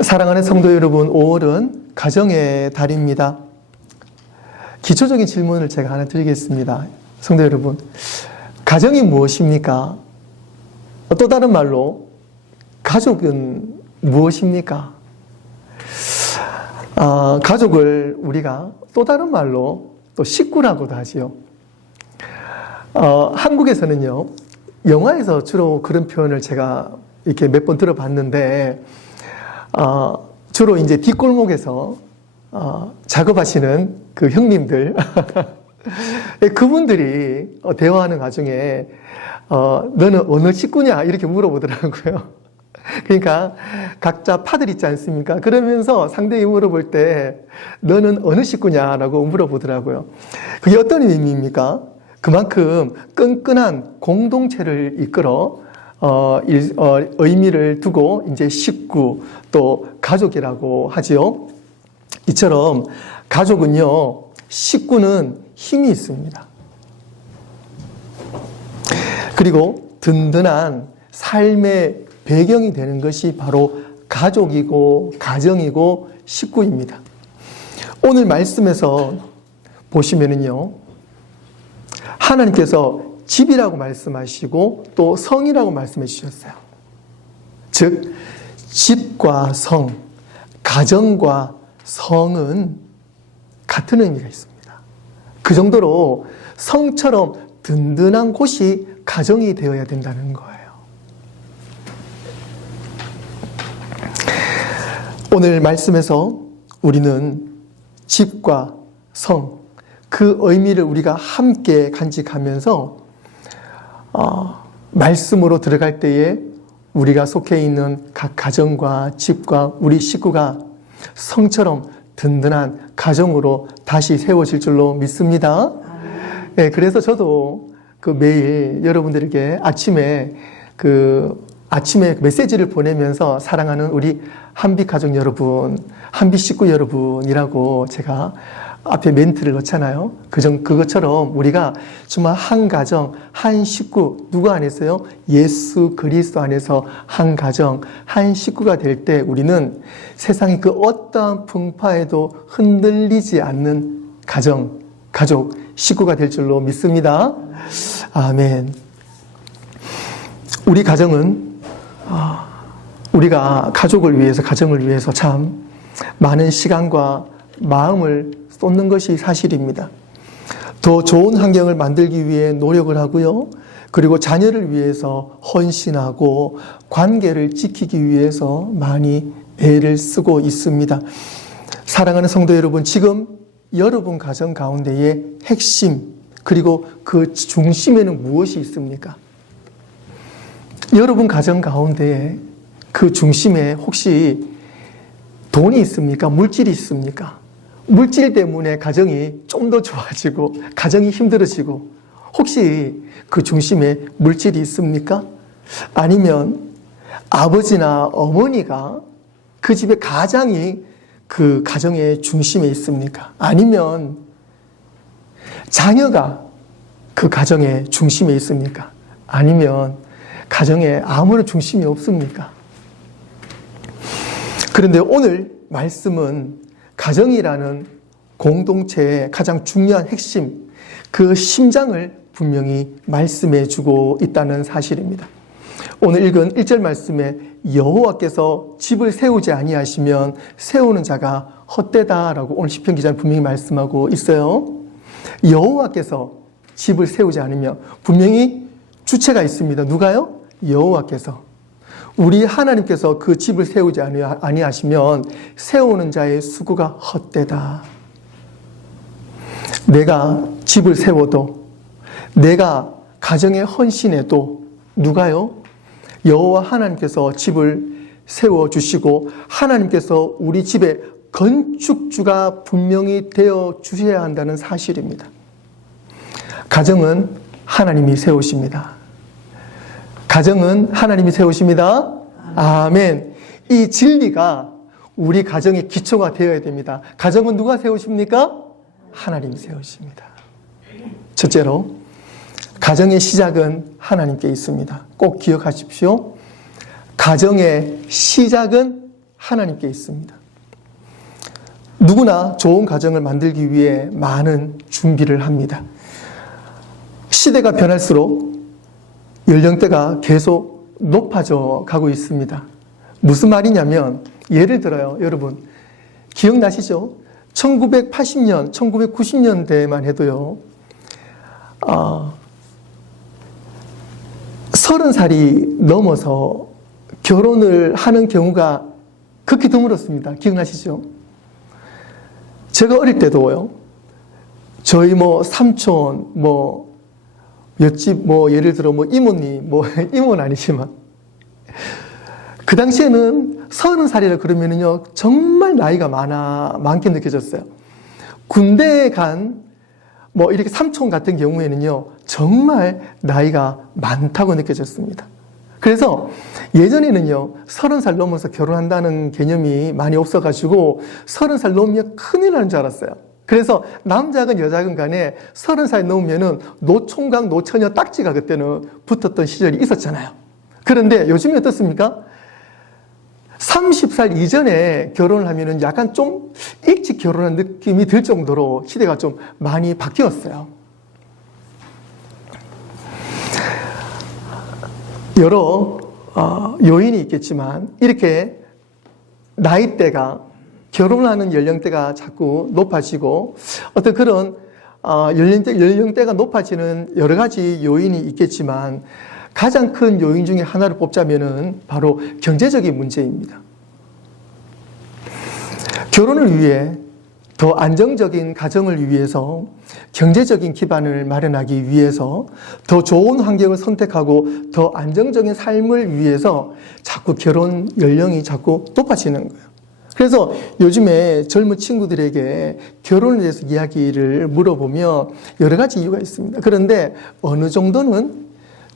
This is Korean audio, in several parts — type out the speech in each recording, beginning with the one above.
사랑하는 성도 여러분, 5월은 가정의 달입니다. 기초적인 질문을 제가 하나 드리겠습니다. 성도 여러분, 가정이 무엇입니까? 또 다른 말로 가족은 무엇입니까? 가족을 우리가 또 다른 말로 또 식구라고도 하지요. 한국에서는요, 영화에서 주로 그런 표현을 제가 이렇게 몇 번 들어봤는데, 주로 이제 뒷골목에서 작업하시는 그 형님들, 그분들이 대화하는 와중에 너는 어느 식구냐 이렇게 물어보더라고요. 그러니까 각자 파들 있지 않습니까? 그러면서 상대에게 물어볼 때 너는 어느 식구냐라고 물어보더라고요. 그게 어떤 의미입니까? 그만큼 끈끈한 공동체를 이끌어 의미를 두고 이제 식구 또 가족이라고 하지요. 이처럼 가족은요, 식구는 힘이 있습니다. 그리고 든든한 삶의 배경이 되는 것이 바로 가족이고 가정이고 식구입니다. 오늘 말씀에서 보시면은요, 하나님께서 집이라고 말씀하시고 또 성이라고 말씀해 주셨어요. 즉, 집과 성, 가정과 성은 같은 의미가 있습니다. 그 정도로 성처럼 든든한 곳이 가정이 되어야 된다는 거예요. 오늘 말씀에서 우리는 집과 성, 그 의미를 우리가 함께 간직하면서 말씀으로 들어갈 때에 우리가 속해 있는 각 가정과 집과 우리 식구가 성처럼 든든한 가정으로 다시 세워질 줄로 믿습니다. 네, 그래서 저도 매일 여러분들에게 아침에 메시지를 보내면서 사랑하는 우리 한빛 가족 여러분, 한빛 식구 여러분이라고 제가 앞에 멘트를 넣잖아요. 그것처럼 우리가 정말 한 가정, 한 식구, 누구 안에서요? 예수 그리스도 안에서 한 가정, 한 식구가 될 때 우리는 세상의 그 어떠한 풍파에도 흔들리지 않는 가정, 가족, 식구가 될 줄로 믿습니다. 아멘. 우리 가정은 우리가 가족을 위해서, 가정을 위해서 참 많은 시간과 마음을 쏟는 것이 사실입니다. 더 좋은 환경을 만들기 위해 노력을 하고요. 그리고 자녀를 위해서 헌신하고 관계를 지키기 위해서 많이 애를 쓰고 있습니다. 사랑하는 성도 여러분, 지금 여러분 가정 가운데의 핵심, 그리고 그 중심에는 무엇이 있습니까? 여러분 가정 가운데에 그 중심에 혹시 돈이 있습니까? 물질이 있습니까? 물질 때문에 가정이 좀 더 좋아지고 가정이 힘들어지고 혹시 그 중심에 물질이 있습니까? 아니면 아버지나 어머니가 그 집의 가장이 그 가정의 중심에 있습니까? 아니면 자녀가 그 가정의 중심에 있습니까? 아니면 가정에 아무런 중심이 없습니까? 그런데 오늘 말씀은 가정이라는 공동체의 가장 중요한 핵심, 그 심장을 분명히 말씀해 주고 있다는 사실입니다. 오늘 읽은 1절 말씀에 여호와께서 집을 세우지 아니하시면 세우는 자가 헛되다라고 오늘 시편 기자는 분명히 말씀하고 있어요. 여호와께서 집을 세우지 않으면 분명히 주체가 있습니다. 누가요? 여호와께서. 우리 하나님께서 그 집을 세우지 아니하시면 세우는 자의 수고가 헛되다. 내가 집을 세워도, 내가 가정에 헌신해도 누가요? 여호와 하나님께서 집을 세워주시고 하나님께서 우리 집에 건축주가 분명히 되어 주셔야 한다는 사실입니다. 가정은 하나님이 세우십니다. 가정은 하나님이 세우십니다. 아멘. 이 진리가 우리 가정의 기초가 되어야 됩니다. 가정은 누가 세우십니까? 하나님이 세우십니다. 첫째로, 가정의 시작은 하나님께 있습니다. 꼭 기억하십시오. 가정의 시작은 하나님께 있습니다. 누구나 좋은 가정을 만들기 위해 많은 준비를 합니다. 시대가 변할수록 연령대가 계속 높아져 가고 있습니다. 무슨 말이냐면, 예를 들어요, 여러분 기억나시죠? 1980년, 1990년대만 해도요, 30살이 넘어서 결혼을 하는 경우가 극히 드물었습니다. 기억나시죠? 제가 어릴 때도요, 저희 삼촌, 옆집 예를 들어 이모님, 이모는 아니지만, 그 당시에는 30살이라 그러면은요, 정말 나이가 많게 느껴졌어요. 군대에 간, 이렇게 삼촌 같은 경우에는요, 정말 나이가 많다고 느껴졌습니다. 그래서 예전에는요, 30살 넘어서 결혼한다는 개념이 많이 없어가지고, 30살 넘으면 큰일 나는 줄 알았어요. 그래서 남자건 여자건 간에 30살 넘으면은 노총각, 노처녀 딱지가 그때는 붙었던 시절이 있었잖아요. 그런데 요즘에 어떻습니까? 30살 이전에 결혼을 하면은 약간 좀 일찍 결혼한 느낌이 들 정도로 시대가 좀 많이 바뀌었어요. 여러 요인이 있겠지만, 이렇게 나이대가, 결혼하는 연령대가 자꾸 높아지고, 어떤 그런 연령대가 높아지는 여러 가지 요인이 있겠지만, 가장 큰 요인 중에 하나를 뽑자면은 바로 경제적인 문제입니다. 결혼을 위해 더 안정적인 가정을 위해서, 경제적인 기반을 마련하기 위해서, 더 좋은 환경을 선택하고 더 안정적인 삶을 위해서 자꾸 결혼 연령이 자꾸 높아지는 거예요. 그래서 요즘에 젊은 친구들에게 결혼에 대해서 이야기를 물어보면 여러 가지 이유가 있습니다. 그런데 어느 정도는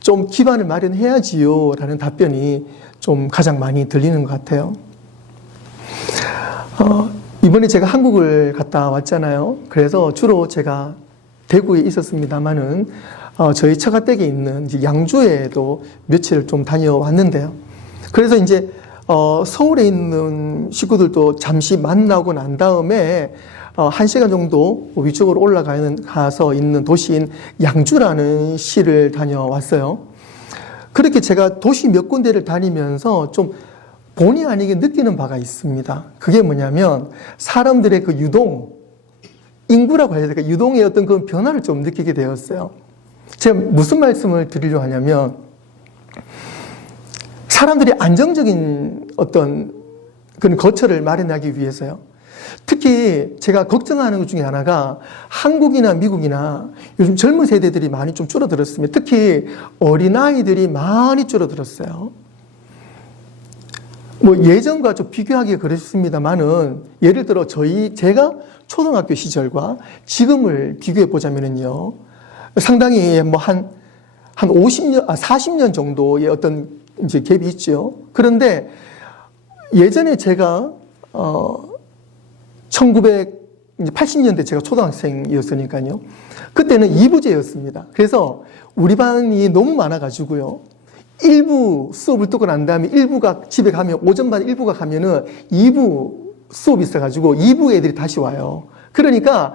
좀 기반을 마련해야지요 라는 답변이 좀 가장 많이 들리는 것 같아요. 이번에 제가 한국을 갔다 왔잖아요. 그래서 주로 제가 대구에 있었습니다만은 저희 처가댁에 있는 양주에도 며칠 좀 다녀왔는데요. 그래서 이제 서울에 있는 식구들도 잠시 만나고 난 다음에 1시간 정도 위쪽으로 올라가서 있는 도시인 양주라는 시를 다녀왔어요. 그렇게 제가 도시 몇 군데를 다니면서 좀 본의 아니게 느끼는 바가 있습니다. 그게 뭐냐면 사람들의 그 유동, 인구라고 해야 될까? 유동의 어떤 그 변화를 좀 느끼게 되었어요. 제가 무슨 말씀을 드리려고 하냐면, 사람들이 안정적인 어떤 그런 거처를 마련하기 위해서요. 특히 제가 걱정하는 것 중에 하나가 한국이나 미국이나 요즘 젊은 세대들이 많이 좀 줄어들었습니다. 특히 어린아이들이 많이 줄어들었어요. 예전과 좀 비교하기가 그렇습니다만은, 예를 들어 제가 초등학교 시절과 지금을 비교해 보자면은요, 상당히 한 40년 정도의 어떤 이제 갭이 있죠. 그런데 예전에 제가 1980년대 제가 초등학생이었으니까요. 그때는 2부제였습니다. 그래서 우리 반이 너무 많아가지고요. 1부 수업을 듣고 난 다음에 1부가 집에 가면, 오전반 1부가 가면은 2부 수업이 있어가지고 2부 애들이 다시 와요. 그러니까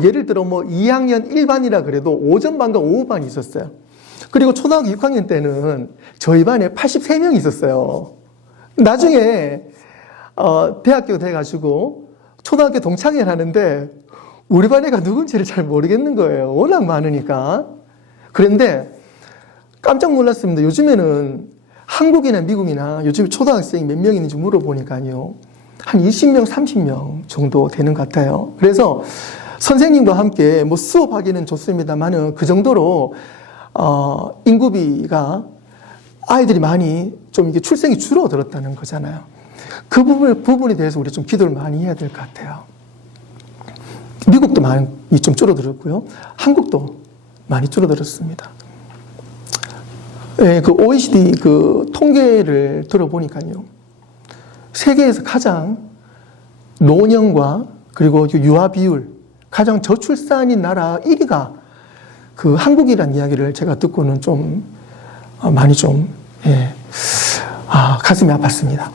예를 들어 2학년 1반이라 그래도 오전반과 오후반이 있었어요. 그리고 초등학교 6학년 때는 저희 반에 83명이 있었어요. 나중에 대학교 돼가지고 초등학교 동창회를 하는데 우리 반 애가 누군지를 잘 모르겠는 거예요. 워낙 많으니까. 그런데 깜짝 놀랐습니다. 요즘에는 한국이나 미국이나 요즘 초등학생이 몇 명 있는지 물어보니까요, 한 20명, 30명 정도 되는 것 같아요. 그래서 선생님과 함께 수업하기는 좋습니다만은 그 정도로 인구비가, 아이들이 많이 좀 이게 출생이 줄어들었다는 거잖아요. 그 부분에 대해서 우리 좀 기도를 많이 해야 될 것 같아요. 미국도 많이 좀 줄어들었고요. 한국도 많이 줄어들었습니다. 그 OECD 그 통계를 들어보니까요, 세계에서 가장 노년과 그리고 유아 비율, 가장 저출산인 나라 1위가 그 한국이라는 이야기를 제가 듣고는 좀 많이 좀 가슴이 아팠습니다.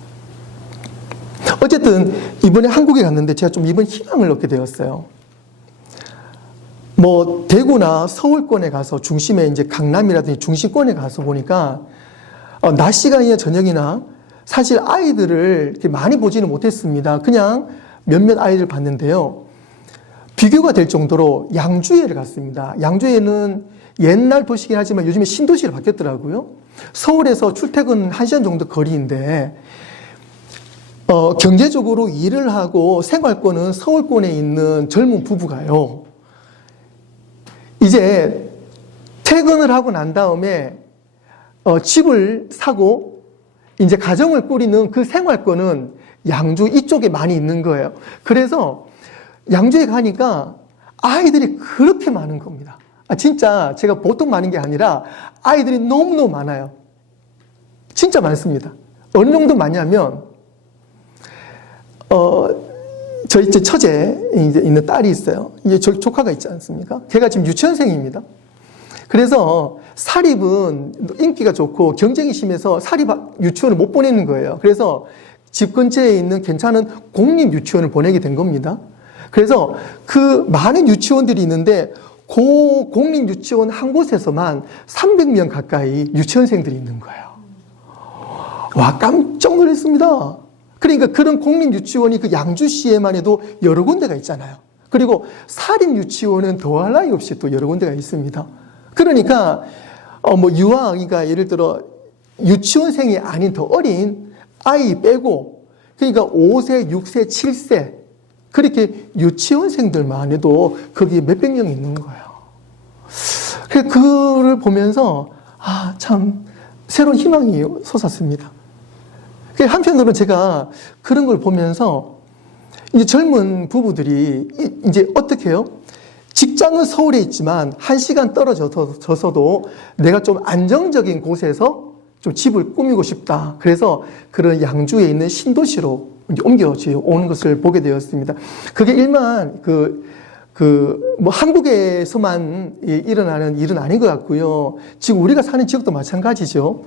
어쨌든 이번에 한국에 갔는데 제가 좀 이번 희망을 얻게 되었어요. 뭐 대구나 서울권에 가서 중심에 이제 강남이라든지 중심권에 가서 보니까 낮 시간이나 저녁이나 사실 아이들을 이렇게 많이 보지는 못했습니다. 그냥 몇몇 아이들 봤는데요. 비교가 될 정도로 양주에를 갔습니다. 양주에는 옛날 도시긴 하지만 요즘에 신도시로 바뀌었더라고요. 서울에서 출퇴근 1시간 정도 거리인데 경제적으로 일을 하고 생활권은 서울권에 있는 젊은 부부가요. 이제 퇴근을 하고 난 다음에 집을 사고 이제 가정을 꾸리는 그 생활권은 양주 이쪽에 많이 있는 거예요. 그래서 양주에 가니까 아이들이 그렇게 많은 겁니다. 진짜 제가 보통 많은 게 아니라 아이들이 너무너무 많아요. 진짜 많습니다. 어느 정도 많냐면 저희 이제 처제 이제 있는 딸이 있어요. 이제 저희 조카가 있지 않습니까? 걔가 지금 유치원생입니다. 그래서 사립은 인기가 좋고 경쟁이 심해서 사립 유치원을 못 보내는 거예요. 그래서 집 근처에 있는 괜찮은 공립 유치원을 보내게 된 겁니다. 그래서 그 많은 유치원들이 있는데 그 공립 유치원 한 곳에서만 300명 가까이 유치원생들이 있는 거예요. 와, 깜짝 놀랐습니다. 그러니까 그런 공립 유치원이 그 양주시에만 해도 여러 군데가 있잖아요. 그리고 사립 유치원은 더할 나위 없이 또 여러 군데가 있습니다. 그러니까 뭐 유아아기가 예를 들어 유치원생이 아닌 더 어린 아이 빼고 그러니까 5세, 6세, 7세 그렇게 유치원생들만 해도 거기에 몇백 명이 있는 거예요. 그를 보면서 참 새로운 희망이 솟았습니다. 한편으로는 제가 그런 걸 보면서 이제 젊은 부부들이 이제 어떻게 해요? 직장은 서울에 있지만 1시간 떨어져서도 내가 좀 안정적인 곳에서 좀 집을 꾸미고 싶다. 그래서 그런 양주에 있는 신도시로 이제 옮겨오는 것을 보게 되었습니다. 그게 일만 뭐 한국에서만 일어나는 일은 아닌 것 같고요. 지금 우리가 사는 지역도 마찬가지죠.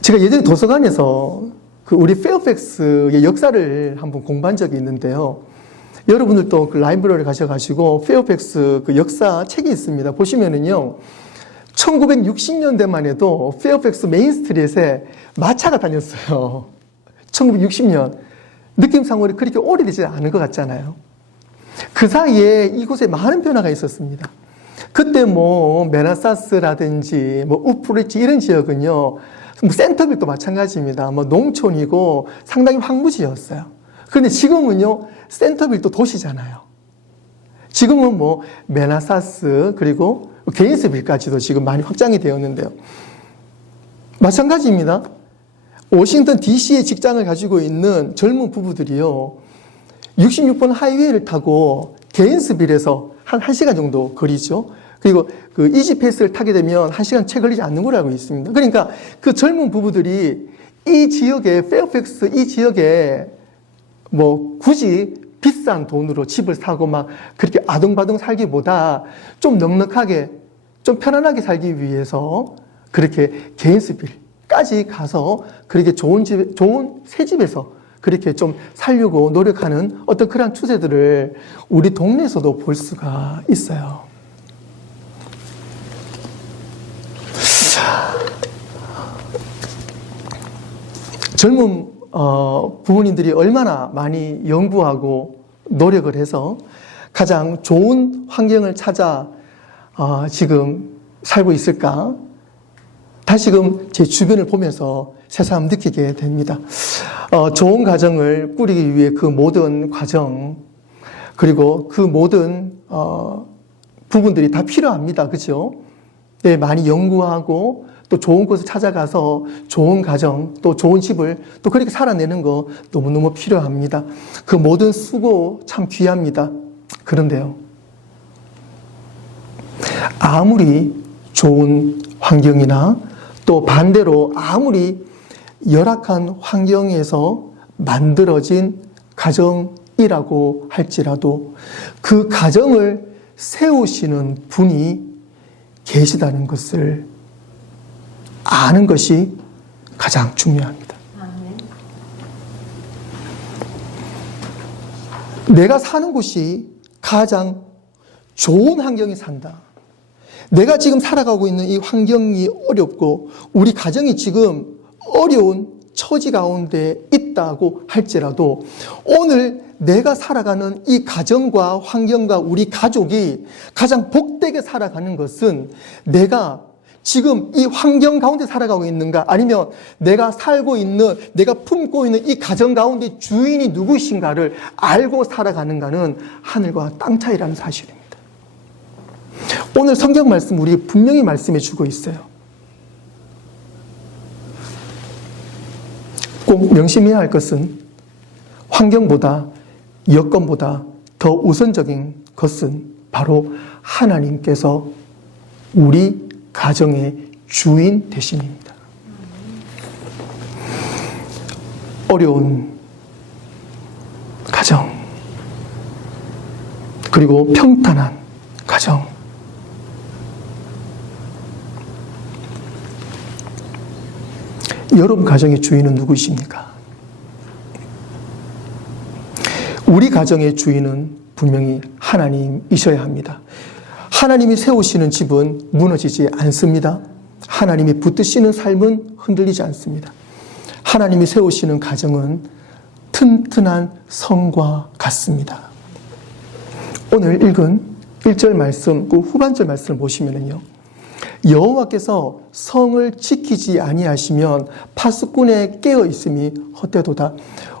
제가 예전에 도서관에서 우리 페어팩스의 역사를 한번 공부한 적이 있는데요. 여러분들도 그 라이브러리 가셔가지고 페어팩스 그 역사 책이 있습니다. 보시면은요. 1960년대만 해도 페어팩스 메인 스트리트에 마차가 다녔어요. 1960년. 느낌상으로 그렇게 오래되지 않은 것 같잖아요. 그 사이에 이곳에 많은 변화가 있었습니다. 그때 뭐 메나사스라든지 뭐 우프리치 이런 지역은요. 뭐 센터빌도 마찬가지입니다. 뭐 농촌이고 상당히 황무지였어요. 그런데 지금은요. 센터빌도 도시잖아요. 지금은 뭐 메나사스 그리고 게인스빌까지도 지금 많이 확장이 되었는데요. 마찬가지입니다. 워싱턴 DC에 직장을 가지고 있는 젊은 부부들이요. 66번 하이웨이를 타고 게인스빌에서 한 1시간 정도 거리죠. 그리고 그 이지패스를 타게 되면 1시간 채 걸리지 않는 걸로 알고 있습니다. 그러니까 그 젊은 부부들이 이 지역에, 페어팩스 이 지역에 뭐 굳이 비싼 돈으로 집을 사고 막 그렇게 아등바등 살기보다 좀 넉넉하게, 좀 편안하게 살기 위해서 그렇게 게인스빌까지 가서 그렇게 좋은 새 집에서 그렇게 좀 살려고 노력하는 어떤 그런 추세들을 우리 동네에서도 볼 수가 있어요. 젊은 부모님들이 얼마나 많이 연구하고 노력을 해서 가장 좋은 환경을 찾아 지금 살고 있을까? 다시금 제 주변을 보면서 새삼 느끼게 됩니다. 좋은 가정을 꾸리기 위해 그 모든 과정 그리고 그 모든 부분들이 다 필요합니다. 그렇죠? 네, 많이 연구하고 또 좋은 곳을 찾아가서 좋은 가정, 또 좋은 집을 또 그렇게 살아내는 거 너무너무 필요합니다. 그 모든 수고 참 귀합니다. 그런데요. 아무리 좋은 환경이나 또 반대로 아무리 열악한 환경에서 만들어진 가정이라고 할지라도 그 가정을 세우시는 분이 계시다는 것을 아는 것이 가장 중요합니다. 내가 사는 곳이 가장 좋은 환경에 산다. 내가 지금 살아가고 있는 이 환경이 어렵고 우리 가정이 지금 어려운 처지 가운데 있다고 할지라도 오늘 내가 살아가는 이 가정과 환경과 우리 가족이 가장 복되게 살아가는 것은 내가 지금 이 환경 가운데 살아가고 있는가, 아니면 내가 살고 있는, 내가 품고 있는 이 가정 가운데 주인이 누구신가를 알고 살아가는가는 하늘과 땅 차이라는 사실입니다. 오늘 성경 말씀 우리 분명히 말씀해 주고 있어요. 꼭 명심해야 할 것은 환경보다, 여건보다 더 우선적인 것은 바로 하나님께서 우리 가정의 주인 되심입니다. 어려운 가정, 그리고 평탄한 가정, 여러분 가정의 주인은 누구십니까? 우리 가정의 주인은 분명히 하나님이셔야 합니다. 하나님이 세우시는 집은 무너지지 않습니다. 하나님이 붙드시는 삶은 흔들리지 않습니다. 하나님이 세우시는 가정은 튼튼한 성과 같습니다. 오늘 읽은 1절 말씀, 그 후반절 말씀을 보시면요, 여호와께서 성을 지키지 아니하시면 파수꾼의 깨어 있음이 헛되도다.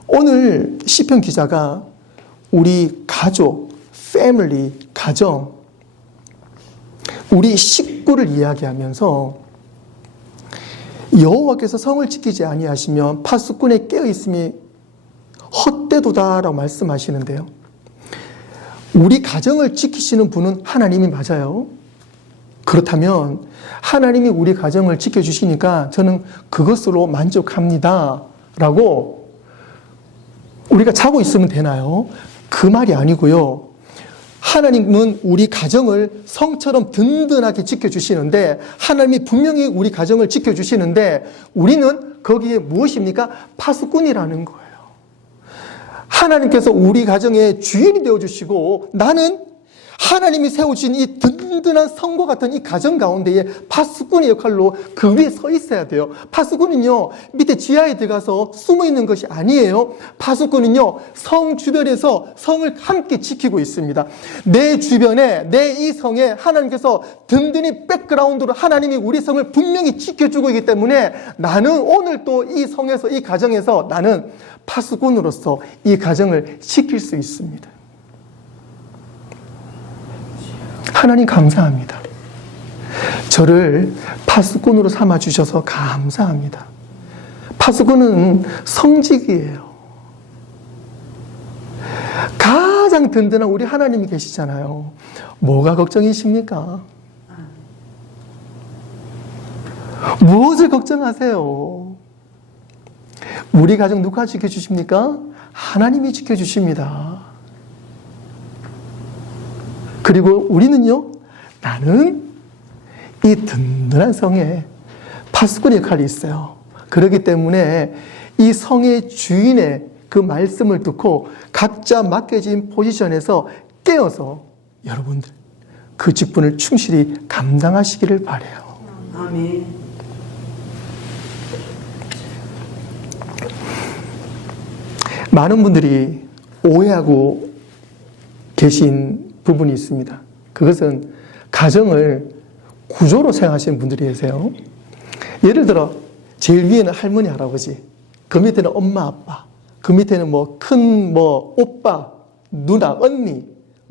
오늘 시편 기자가 우리 가족, 패밀리, 가정, 우리 식구를 이야기하면서 여호와께서 성을 지키지 아니하시면 파수꾼의 깨어 있음이 헛되도다라고 말씀하시는데요. 우리 가정을 지키시는 분은 하나님이 맞아요. 그렇다면 하나님이 우리 가정을 지켜주시니까 저는 그것으로 만족합니다 라고 우리가 자고 있으면 되나요? 그 말이 아니고요. 하나님은 우리 가정을 성처럼 든든하게 지켜주시는데, 하나님이 분명히 우리 가정을 지켜주시는데 우리는 거기에 무엇입니까? 파수꾼이라는 거예요. 하나님께서 우리 가정의 주인이 되어주시고 나는 하나님이 세우신 이 든든한 성과 같은 이 가정 가운데에 파수꾼의 역할로 그 위에 서 있어야 돼요. 파수꾼은요, 밑에 지하에 들어가서 숨어 있는 것이 아니에요. 파수꾼은요, 성 주변에서 성을 함께 지키고 있습니다. 내 주변에, 내 이 성에 하나님께서 든든히 백그라운드로 하나님이 우리 성을 분명히 지켜주고 있기 때문에 나는 오늘 또 이 성에서, 이 가정에서 나는 파수꾼으로서 이 가정을 지킬 수 있습니다. 하나님 감사합니다. 저를 파수꾼으로 삼아주셔서 감사합니다. 파수꾼은 성직이에요. 가장 든든한 우리 하나님이 계시잖아요. 뭐가 걱정이십니까? 무엇을 걱정하세요? 우리 가정 누가 지켜주십니까? 하나님이 지켜주십니다. 그리고 우리는요, 나는 이 든든한 성에 파수꾼의 역할이 있어요. 그렇기 때문에 이 성의 주인의 그 말씀을 듣고 각자 맡겨진 포지션에서 깨어서 여러분들 그 직분을 충실히 감당하시기를 바라요. 아멘. 많은 분들이 오해하고 계신 부분이 있습니다. 그것은 가정을 구조로 생각하시는 분들이 계세요. 예를 들어 제일 위에는 할머니, 할아버지, 그 밑에는 엄마, 아빠, 그 밑에는 큰 오빠, 누나, 언니,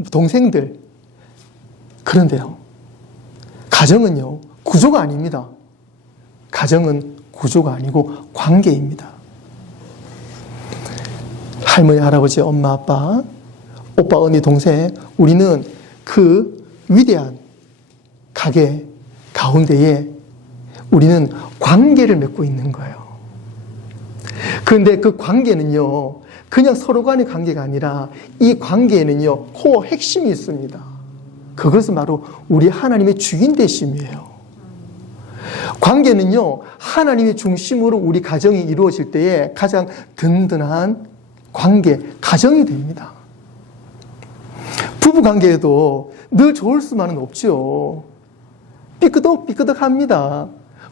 동생들. 그런데요, 가정은요, 구조가 아닙니다. 가정은 구조가 아니고 관계입니다. 할머니, 할아버지, 엄마, 아빠, 오빠, 언니, 동생, 우리는 그 위대한 가게 가운데에 우리는 관계를 맺고 있는 거예요. 그런데 그 관계는요, 그냥 서로 간의 관계가 아니라 이 관계에는요, 코어 핵심이 있습니다. 그것은 바로 우리 하나님의 주인 되심이에요. 관계는요, 하나님의 중심으로 우리 가정이 이루어질 때에 가장 든든한 관계, 가정이 됩니다. 부부 관계에도 늘 좋을 수만은 없죠. 삐끄덕삐끄덕합니다.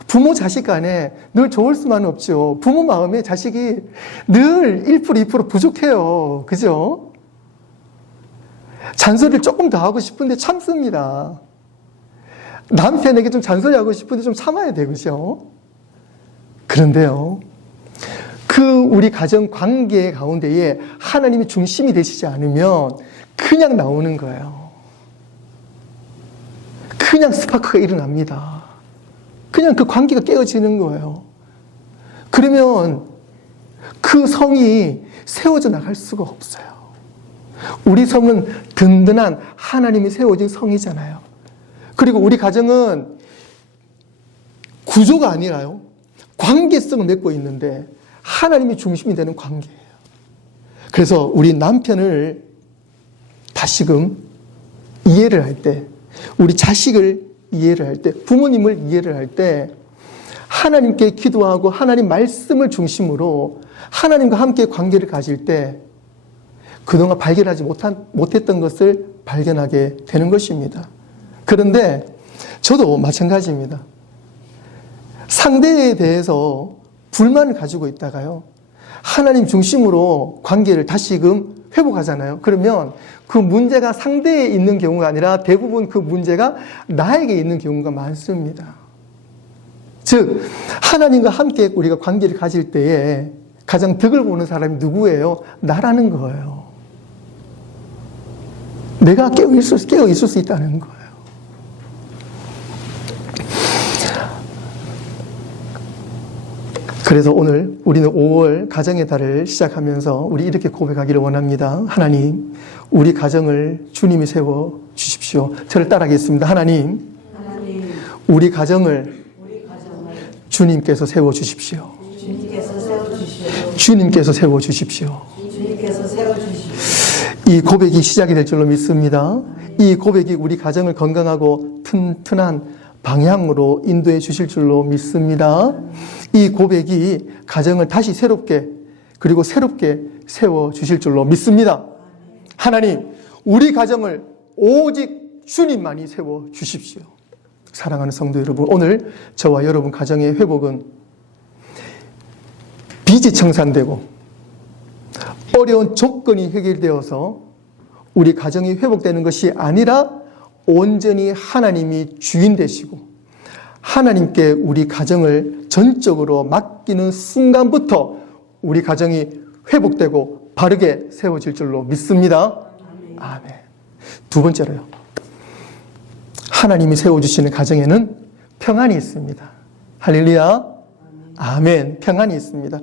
부모 자식 간에 늘 좋을 수만은 없죠. 부모 마음에 자식이 늘 1% 2% 부족해요. 그죠? 잔소리를 조금 더 하고 싶은데 참습니다. 남편에게 좀 잔소리하고 싶은데 좀 참아야 되죠. 그런데요, 우리 가정 관계 가운데에 하나님이 중심이 되시지 않으면 그냥 나오는 거예요. 그냥 스파크가 일어납니다. 그냥 그 관계가 깨어지는 거예요. 그러면 그 성이 세워져 나갈 수가 없어요. 우리 성은 든든한 하나님이 세워진 성이잖아요. 그리고 우리 가정은 구조가 아니라요, 관계성을 맺고 있는데 하나님이 중심이 되는 관계예요. 그래서 우리 남편을 다시금 이해를 할 때, 우리 자식을 이해를 할 때, 부모님을 이해를 할 때 하나님께 기도하고 하나님 말씀을 중심으로 하나님과 함께 관계를 가질 때 그동안 발견하지 못했던 것을 발견하게 되는 것입니다. 그런데 저도 마찬가지입니다. 상대에 대해서 불만을 가지고 있다가요, 하나님 중심으로 관계를 다시금 회복하잖아요. 그러면 그 문제가 상대에 있는 경우가 아니라 대부분 그 문제가 나에게 있는 경우가 많습니다. 즉, 하나님과 함께 우리가 관계를 가질 때에 가장 덕을 보는 사람이 누구예요? 나라는 거예요. 내가 깨어 있을 수 있다는 거예요. 그래서 오늘 우리는 5월 가정의 달을 시작하면서 우리 이렇게 고백하기를 원합니다. 하나님, 우리 가정을 주님이 세워 주십시오. 저를 따라하겠습니다. 하나님, 우리 가정을 주님께서 세워 주십시오. 주님께서 세워 주십시오. 이 고백이 시작이 될 줄로 믿습니다. 이 고백이 우리 가정을 건강하고 튼튼한 방향으로 인도해 주실 줄로 믿습니다. 이 고백이 가정을 다시 새롭게 그리고 새롭게 세워 주실 줄로 믿습니다. 하나님, 우리 가정을 오직 주님만이 세워 주십시오. 사랑하는 성도 여러분, 오늘 저와 여러분 가정의 회복은 빚이 청산되고 어려운 조건이 해결되어서 우리 가정이 회복되는 것이 아니라 온전히 하나님이 주인 되시고 하나님께 우리 가정을 전적으로 맡기는 순간부터 우리 가정이 회복되고 바르게 세워질 줄로 믿습니다. 아멘. 두 번째로요, 하나님이 세워주시는 가정에는 평안이 있습니다. 할렐루야. 아멘. 평안이 있습니다.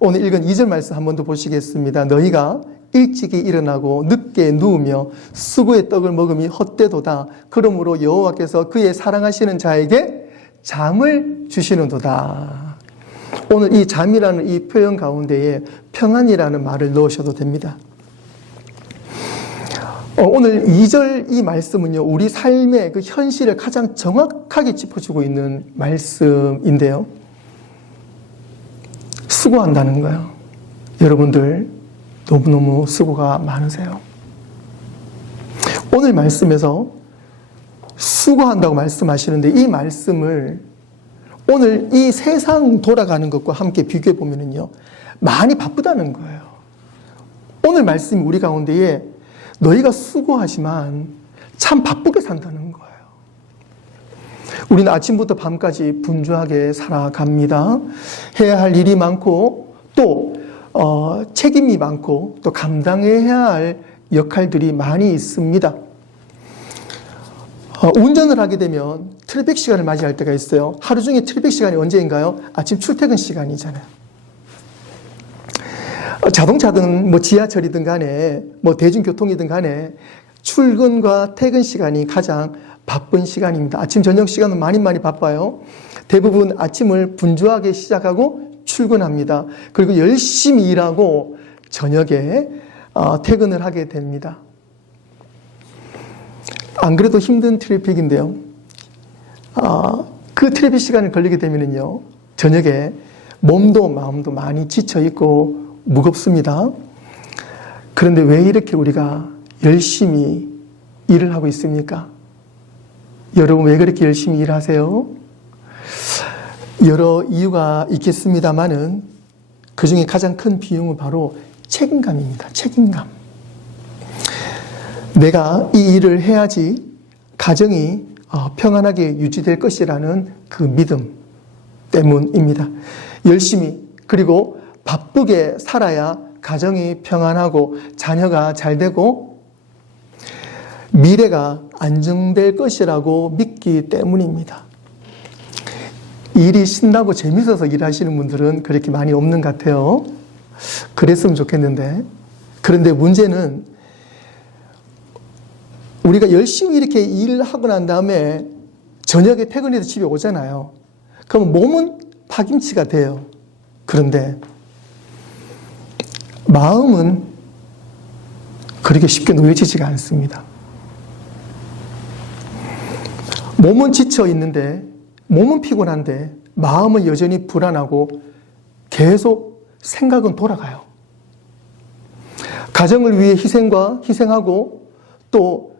오늘 읽은 2절 말씀 한 번 더 보시겠습니다. 너희가 일찍이 일어나고 늦게 누우며 수고의 떡을 먹음이 헛되도다. 그러므로 여호와께서 그의 사랑하시는 자에게 잠을 주시는도다. 오늘 이 잠이라는 이 표현 가운데에 평안이라는 말을 넣으셔도 됩니다. 오늘 2절 이 말씀은요, 우리 삶의 그 현실을 가장 정확하게 짚어주고 있는 말씀인데요. 수고한다는 거예요. 여러분들 너무너무 수고가 많으세요. 오늘 말씀에서 수고한다고 말씀하시는데 이 말씀을 오늘 이 세상 돌아가는 것과 함께 비교해 보면요, 많이 바쁘다는 거예요. 오늘 말씀이 우리 가운데에 너희가 수고하지만 참 바쁘게 산다는 거예요. 우리는 아침부터 밤까지 분주하게 살아갑니다. 해야 할 일이 많고 또 책임이 많고 또 감당해야 할 역할들이 많이 있습니다. 운전을 하게 되면 트래픽 시간을 맞이할 때가 있어요. 하루 중에 트래픽 시간이 언제인가요? 아침 출퇴근 시간이잖아요. 자동차든 뭐 지하철이든 간에 뭐 대중교통이든 간에 출근과 퇴근 시간이 가장 바쁜 시간입니다. 아침 저녁 시간은 많이 바빠요. 대부분 아침을 분주하게 시작하고 출근합니다. 그리고 열심히 일하고 저녁에 퇴근을 하게 됩니다. 안 그래도 힘든 트래픽인데요. 그 트래픽 시간을 걸리게 되면요, 저녁에 몸도 마음도 많이 지쳐 있고 무겁습니다. 그런데 왜 이렇게 우리가 열심히 일을 하고 있습니까? 여러분 왜 그렇게 열심히 일하세요? 여러 이유가 있겠습니다만은 그 중에 가장 큰 비용은 바로 책임감입니다. 책임감. 내가 이 일을 해야지 가정이 평안하게 유지될 것이라는 그 믿음 때문입니다. 열심히 그리고 바쁘게 살아야 가정이 평안하고 자녀가 잘 되고 미래가 안정될 것이라고 믿기 때문입니다. 일이 신나고 재밌어서 일하시는 분들은 그렇게 많이 없는 것 같아요. 그랬으면 좋겠는데. 그런데 문제는 우리가 열심히 이렇게 일을 하고 난 다음에 저녁에 퇴근해서 집에 오잖아요. 그럼 몸은 파김치가 돼요. 그런데 마음은 그렇게 쉽게 놓여지지가 않습니다. 몸은 지쳐 있는데, 몸은 피곤한데 마음은 여전히 불안하고 계속 생각은 돌아가요. 가정을 위해 희생하고 또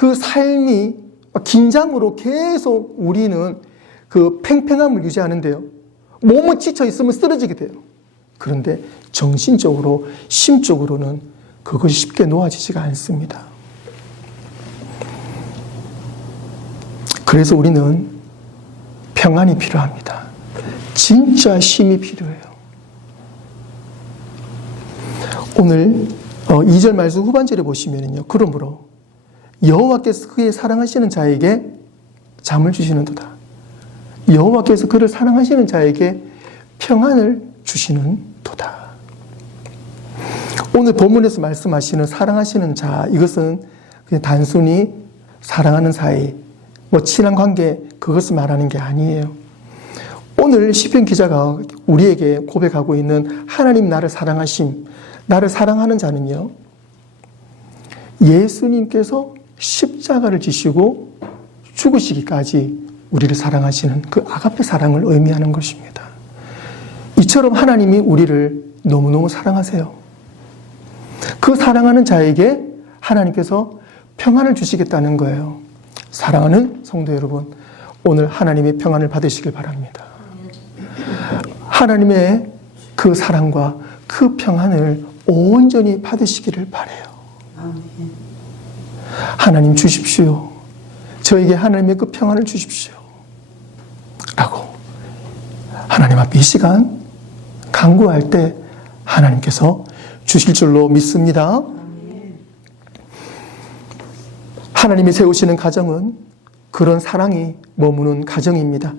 그 삶이 긴장으로 계속 우리는 그 팽팽함을 유지하는데요. 몸은 지쳐 있으면 쓰러지게 돼요. 그런데 정신적으로, 심적으로는 그것이 쉽게 놓아지지가 않습니다. 그래서 우리는 평안이 필요합니다. 진짜 쉼이 필요해요. 오늘 2절 말씀 후반절에 보시면요. 그러므로 여호와께서 그의 사랑하시는 자에게 잠을 주시는도다. 여호와께서 그를 사랑하시는 자에게 평안을 주시는도다. 오늘 본문에서 말씀하시는 사랑하시는 자, 이것은 그냥 단순히 사랑하는 사이, 친한 관계, 그것을 말하는 게 아니에요. 오늘 시편 기자가 우리에게 고백하고 있는 하나님 나를 사랑하심, 나를 사랑하는 자는요, 예수님께서 십자가를 지시고 죽으시기까지 우리를 사랑하시는 그 아가페 사랑을 의미하는 것입니다. 이처럼 하나님이 우리를 너무너무 사랑하세요. 그 사랑하는 자에게 하나님께서 평안을 주시겠다는 거예요. 사랑하는 성도 여러분, 오늘 하나님의 평안을 받으시길 바랍니다. 하나님의 그 사랑과 그 평안을 온전히 받으시기를 바라요. 하나님 주십시오. 저에게 하나님의 그 평안을 주십시오. 라고 하나님 앞에 이 시간 간구할 때 하나님께서 주실 줄로 믿습니다. 하나님이 세우시는 가정은 그런 사랑이 머무는 가정입니다.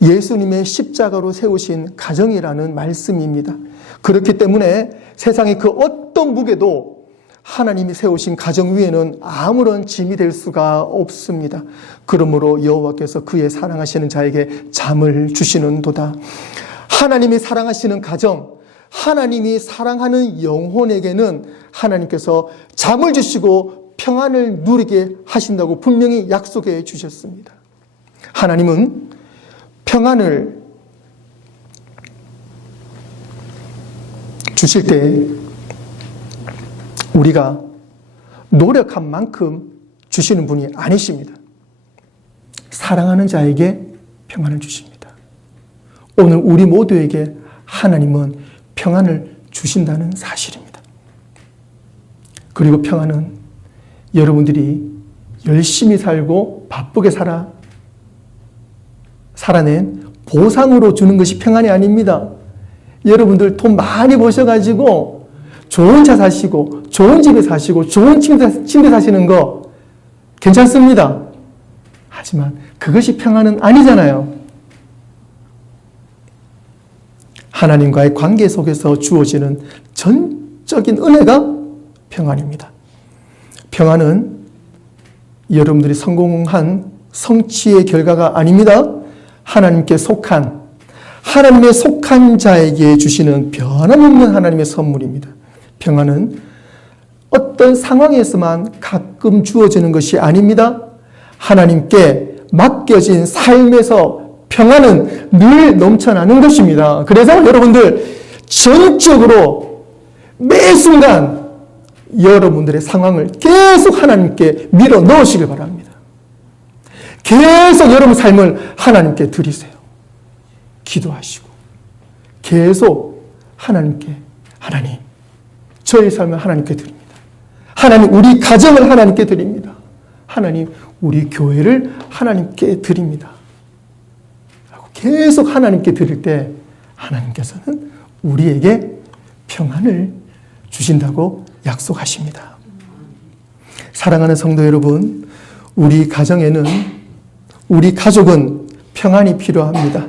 예수님의 십자가로 세우신 가정이라는 말씀입니다. 그렇기 때문에 세상의 그 어떤 무게도 하나님이 세우신 가정 위에는 아무런 짐이 될 수가 없습니다. 그러므로 여호와께서 그의 사랑하시는 자에게 잠을 주시는도다. 하나님이 사랑하시는 가정, 하나님이 사랑하는 영혼에게는 하나님께서 잠을 주시고 평안을 누리게 하신다고 분명히 약속해 주셨습니다. 하나님은 평안을 주실 때 우리가 노력한 만큼 주시는 분이 아니십니다. 사랑하는 자에게 평안을 주십니다. 오늘 우리 모두에게 하나님은 평안을 주신다는 사실입니다. 그리고 평안은 여러분들이 열심히 살고 바쁘게 살아낸 보상으로 주는 것이 평안이 아닙니다. 여러분들 돈 많이 버셔가지고 좋은 차 사시고 좋은 집에 사시고 좋은 침대 사시는 거 괜찮습니다. 하지만 그것이 평안은 아니잖아요. 하나님과의 관계 속에서 주어지는 전적인 은혜가 평안입니다. 평안은 여러분들이 성공한 성취의 결과가 아닙니다. 하나님께 속한, 하나님의 속한 자에게 주시는 변함없는 하나님의 선물입니다. 평안은 어떤 상황에서만 가끔 주어지는 것이 아닙니다. 하나님께 맡겨진 삶에서 평안은 늘 넘쳐나는 것입니다. 그래서 여러분들 전적으로 매 순간 여러분들의 상황을 계속 하나님께 밀어 넣으시길 바랍니다. 계속 여러분 삶을 하나님께 드리세요. 기도하시고 계속 하나님께, 하나님, 저의 삶을 하나님께 드립니다. 하나님, 우리 가정을 하나님께 드립니다. 하나님, 우리 교회를 하나님께 드립니다. 계속 하나님께 드릴 때 하나님께서는 우리에게 평안을 주신다고 약속하십니다. 사랑하는 성도 여러분, 우리 가정에는, 우리 가족은 평안이 필요합니다.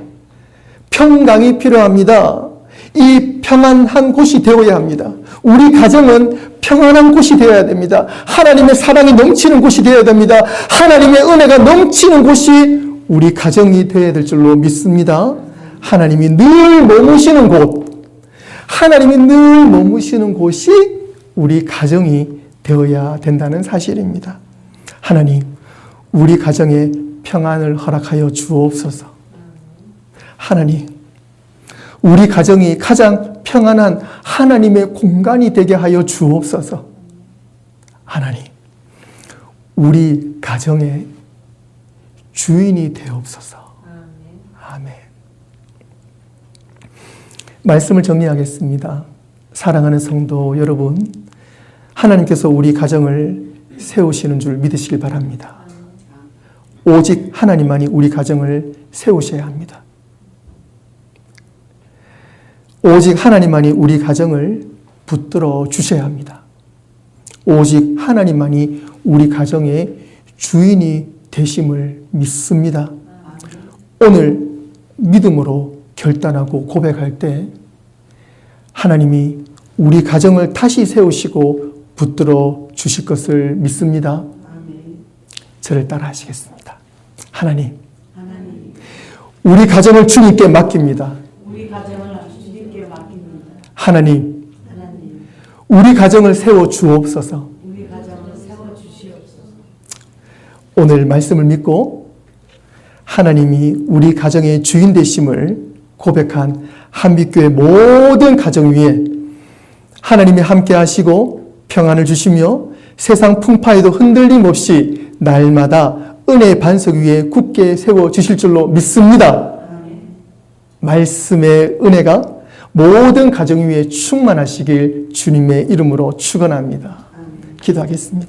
평강이 필요합니다. 이 평안한 곳이 되어야 합니다. 우리 가정은 평안한 곳이 되어야 됩니다. 하나님의 사랑이 넘치는 곳이 되어야 됩니다. 하나님의 은혜가 넘치는 곳이 우리 가정이 되어야 될 줄로 믿습니다. 하나님이 늘 머무시는 곳, 하나님이 늘 머무시는 곳이 우리 가정이 되어야 된다는 사실입니다. 하나님, 우리 가정에 평안을 허락하여 주옵소서. 하나님, 우리 가정이 가장 평안한 하나님의 공간이 되게 하여 주옵소서. 하나님, 우리 가정의 주인이 되옵소서. 아멘. 말씀을 정리하겠습니다. 사랑하는 성도 여러분, 하나님께서 우리 가정을 세우시는 줄 믿으시길 바랍니다. 오직 하나님만이 우리 가정을 세우셔야 합니다. 오직 하나님만이 우리 가정을 붙들어 주셔야 합니다. 오직 하나님만이 우리 가정의 주인이 되심을 믿습니다. 오늘 믿음으로 결단하고 고백할 때 하나님이 우리 가정을 다시 세우시고 붙들어 주실 것을 믿습니다. 저를 따라 하시겠습니다. 하나님, 우리 가정을 주님께 맡깁니다. 하나님, 우리 가정을 세워 주옵소서. 오늘 말씀을 믿고 하나님이 우리 가정의 주인 되심을 고백한 한빛교회 모든 가정 위에 하나님이 함께 하시고 평안을 주시며 세상 풍파에도 흔들림 없이 날마다 은혜의 반석 위에 굳게 세워 주실 줄로 믿습니다. 말씀의 은혜가 모든 가정 위에 충만하시길 주님의 이름으로 축원합니다. 기도하겠습니다.